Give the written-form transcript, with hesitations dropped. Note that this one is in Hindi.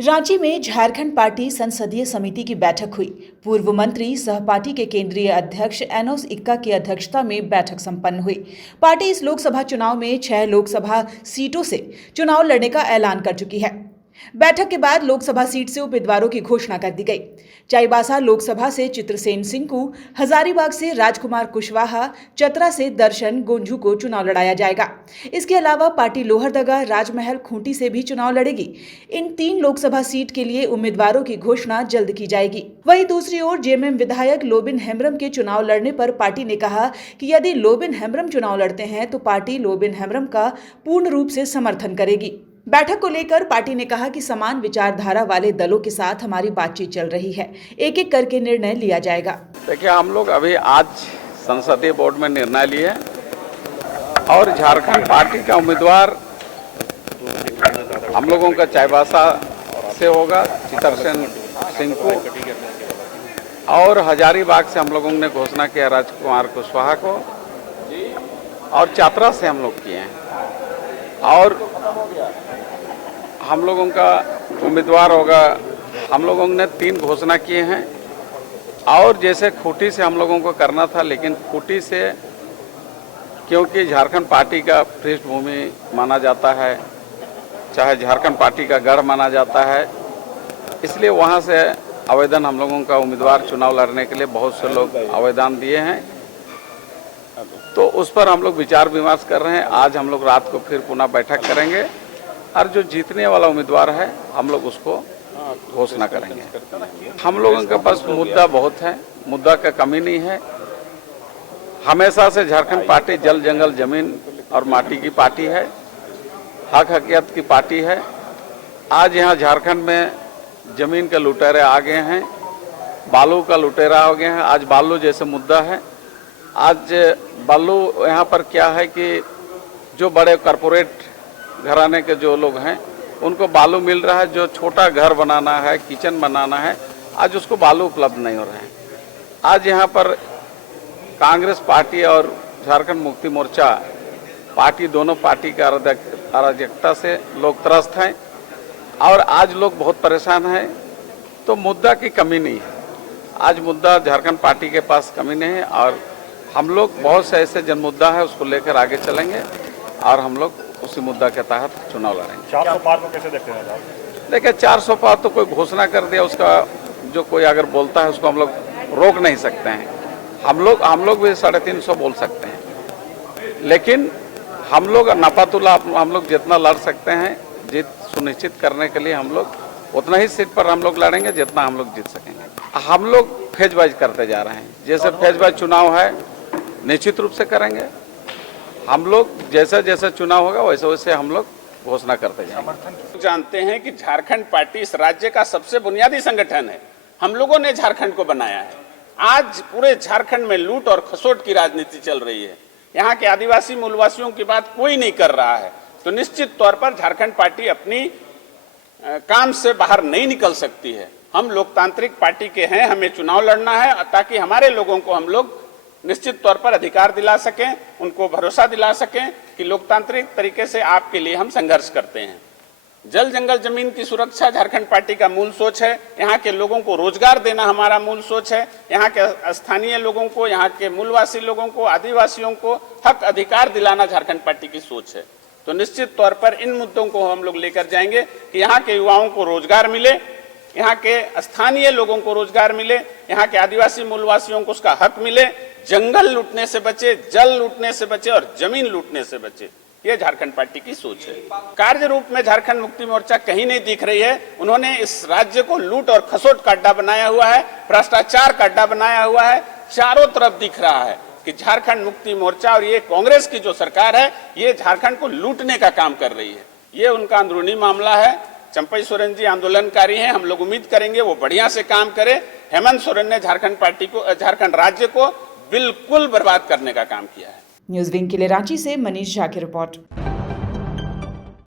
रांची में झारखंड पार्टी संसदीय समिति की बैठक हुई। पूर्व मंत्री सह पार्टी के केंद्रीय अध्यक्ष एनोस इक्का की अध्यक्षता में बैठक संपन्न हुई। पार्टी इस लोकसभा चुनाव में 6 लोकसभा सीटों से चुनाव लड़ने का ऐलान कर चुकी है। बैठक के बाद लोकसभा सीट से उम्मीदवारों की घोषणा कर दी गई। चाईबासा लोकसभा से चित्रसेन सिंह, हजारीबाग से राजकुमार कुशवाहा, चतरा से दर्शन गोंझू को चुनाव लड़ाया जाएगा। इसके अलावा पार्टी लोहरदगा, राजमहल, खूंटी से भी चुनाव लड़ेगी। इन 3 लोकसभा सीट के लिए उम्मीदवारों की घोषणा जल्द की जाएगी। वहीं दूसरी ओर जेएमएम विधायक लोबिन हेम्ब्रम के चुनाव लड़ने पर पार्टी ने कहा कि यदि लोबिन हेम्ब्रम चुनाव लड़ते हैं तो पार्टी लोबिन हेम्ब्रम का पूर्ण रूप से समर्थन करेगी। बैठक को लेकर पार्टी ने कहा कि समान विचारधारा वाले दलों के साथ हमारी बातचीत चल रही है, एक-एक करके निर्णय लिया जाएगा। देखिए, हम लोग अभी आज संसदीय बोर्ड में निर्णय लिए और झारखंड पार्टी का उम्मीदवार हम लोगों का चाईबासा से होगा चित्रसेन सिंह को, और हजारीबाग से हम लोगों ने घोषणा किया राजकुमार कुशवाहा को, और चतरा से हम लोग किए हैं। और हम लोगों का उम्मीदवार होगा, हम लोगों ने 3 घोषणा किए हैं। और जैसे खूंटी से हम लोगों को करना था, लेकिन खूंटी से क्योंकि झारखंड पार्टी का पृष्ठभूमि माना जाता है, चाहे झारखंड पार्टी का गढ़ माना जाता है, इसलिए वहां से आवेदन हम लोगों का उम्मीदवार चुनाव लड़ने के लिए बहुत से लोग आवेदन दिए हैं, तो उस पर हम लोग विचार विमर्श कर रहे हैं। आज हम लोग रात को फिर पुनः बैठक करेंगे और जो जीतने वाला उम्मीदवार है हम लोग उसको घोषणा करेंगे। हम लोगों के पास मुद्दा बहुत है, मुद्दा का कमी नहीं है। हमेशा से झारखंड पार्टी जल जंगल जमीन और माटी की पार्टी है, हक हकीकत की पार्टी है। आज यहाँ झारखंड में जमीन के लुटेरे आ गए हैं, बालू का लुटेरा हो गए हैं। आज बालू जैसे मुद्दा है। आज बालू यहाँ पर क्या है कि जो बड़े कॉरपोरेट घराने के जो लोग हैं उनको बालू मिल रहा है, जो छोटा घर बनाना है, किचन बनाना है, आज उसको बालू उपलब्ध नहीं हो रहा है। आज यहाँ पर कांग्रेस पार्टी और झारखंड मुक्ति मोर्चा पार्टी, दोनों पार्टी का अराजकता से लोग त्रस्त हैं और आज लोग बहुत परेशान हैं। तो मुद्दा की कमी नहीं है, आज मुद्दा झारखंड पार्टी के पास कमी नहीं है और हम लोग बहुत से ऐसे जन मुद्दा है उसको लेकर आगे चलेंगे और हम लोग उसी मुद्दा के तहत चुनाव लड़ेंगे। 400 पार को कैसे देखते हैं? देखिए, 400 पार तो कोई घोषणा कर दिया, उसका जो कोई अगर बोलता है उसको हम लोग रोक नहीं सकते हैं। हम लोग भी 350 बोल सकते हैं, लेकिन हम लोग नापातुला हम लोग जितना लड़ सकते हैं, जीत सुनिश्चित करने के लिए हम लोग उतना ही सीट पर हम लोग लड़ेंगे जितना हम लोग जीत सकेंगे। हम लोग फेज वाइज करते जा रहे हैं, जैसे फेज वाइज चुनाव है निश्चित रूप से करेंगे। हम लोग जैसे जैसे चुनाव होगा वैसे वैसे हम लोग घोषणा करते जाएंगे। जानते हैं कि झारखंड पार्टी इस राज्य का सबसे बुनियादी संगठन है। हम लोगों ने झारखंड को बनाया है। आज पूरे झारखंड में लूट और खसोट की राजनीति चल रही है। यहाँ के आदिवासी मूलवासियों की बात कोई नहीं कर रहा है, तो निश्चित तौर पर झारखंड पार्टी अपनी काम से बाहर नहीं निकल सकती है। हम लोकतांत्रिक पार्टी के हैं, हमें चुनाव लड़ना है ताकि हमारे लोगों को हम लोग निश्चित तौर पर अधिकार दिला सकें, उनको भरोसा दिला सकें कि लोकतांत्रिक तरीके से आपके लिए हम संघर्ष करते हैं। जल जंगल जमीन की सुरक्षा झारखंड पार्टी का मूल सोच है। यहाँ के लोगों को रोजगार देना हमारा मूल सोच है। यहाँ के स्थानीय लोगों को, यहाँ के मूलवासी लोगों को, आदिवासियों को हक अधिकार दिलाना झारखंड पार्टी की सोच है। तो निश्चित तौर पर इन मुद्दों को हम लोग लेकर जाएंगे कि यहाँ के युवाओं को रोजगार मिले, यहाँ के स्थानीय लोगों को रोजगार मिले, यहाँ के आदिवासी मूलवासियों को उसका हक मिले, जंगल लूटने से बचे, जल लूटने से बचे और जमीन लूटने से बचे। ये झारखंड पार्टी की सोच है। कार्य रूप में झारखंड मुक्ति मोर्चा कहीं नहीं दिख रही है। उन्होंने इस राज्य को लूट और खसोट का अड्डा बनाया हुआ है, भ्रष्टाचार का अड्डा बनाया हुआ है। चारों तरफ दिख रहा है कि झारखंड मुक्ति मोर्चा और ये कांग्रेस की जो सरकार है, ये झारखंड को लूटने का काम कर रही है। ये उनका अंदरूनी मामला है। चंपई सोरेन जी आंदोलनकारी हैं, हम लोग उम्मीद करेंगे वो बढ़िया से काम करे। हेमंत सोरेन ने झारखंड पार्टी को, झारखंड राज्य को बिल्कुल बर्बाद करने का काम किया है। न्यूज़ विंग के लिए रांची से मनीष झा की रिपोर्ट।